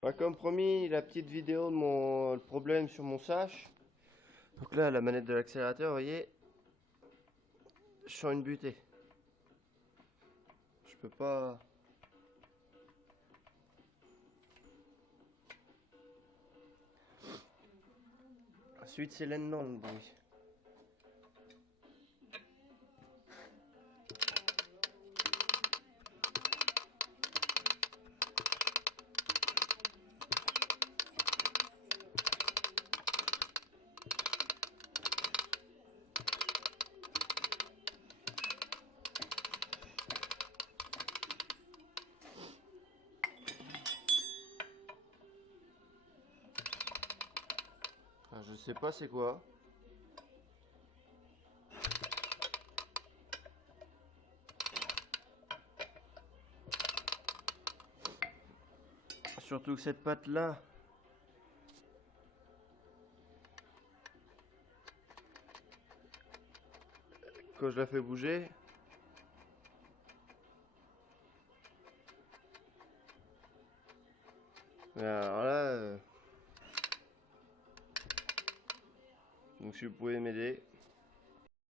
Comme promis, la petite vidéo de le problème sur mon sash. Donc là, la manette de l'accélérateur, vous voyez, je sens une butée. Je peux pas. Ensuite, c'est là-dedans le bruit. Enfin, je sais pas c'est quoi. Surtout que cette patte là, quand je la fais bouger, alors là, donc si vous pouvez m'aider.